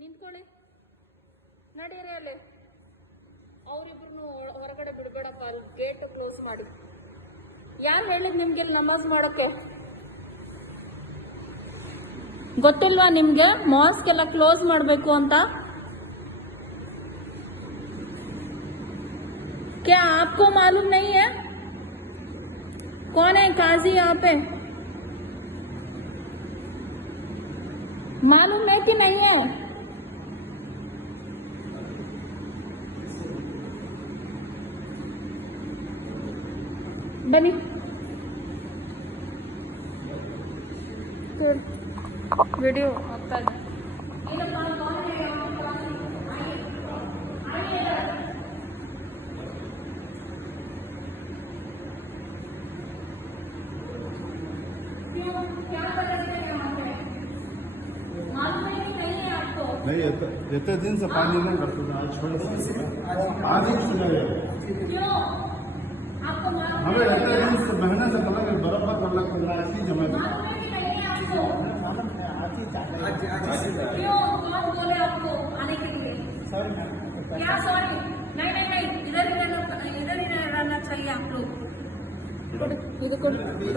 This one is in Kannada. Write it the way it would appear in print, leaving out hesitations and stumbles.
ನಿಂತ್ಕೊಳ್ಳಿ, ನಡೀರಿ ಅಲ್ಲಿ. ಅವರಿಬ್ರು ಹೊರಗಡೆ ಬಿಡಬೇಡಪ್ಪ, ಅಲ್ಲಿ ಗೇಟ್ ಕ್ಲೋಸ್ ಮಾಡಿ. ಯಾರು ಹೇಳಿದ್ ನಿಮ್ಗೆ ನಮಾಜ್ ಮಾಡೋಕ್ಕೆ? ಗೊತ್ತಿಲ್ವಾ ನಿಮ್ಗೆ ಮಾಸ್ಕ್ ಎಲ್ಲ ಕ್ಲೋಸ್ ಮಾಡಬೇಕು ಅಂತ? क्या आपको मालूम नहीं है कौन है काजी यहाँ पे? मालूम है कि नहीं है? बनी वीडियो आता है. क्या कर रहे हैं यहाँ पे? मालूम है कि नहीं है आपको? नहीं, इतने दिन से पानी नहीं करते थे, आज छोड़ आज ही क्यों? आपको मालूम हमें इतने दिन से महीने से पता नहीं बराबर कर लगता है, आज ही जमा मालूम है कि नहीं है आपको? क्यों? कौन बोले आपको आने के लिए? क्या सॉरी? नहीं नहीं नहीं, इधर ही रहना चाहिए आप लोग.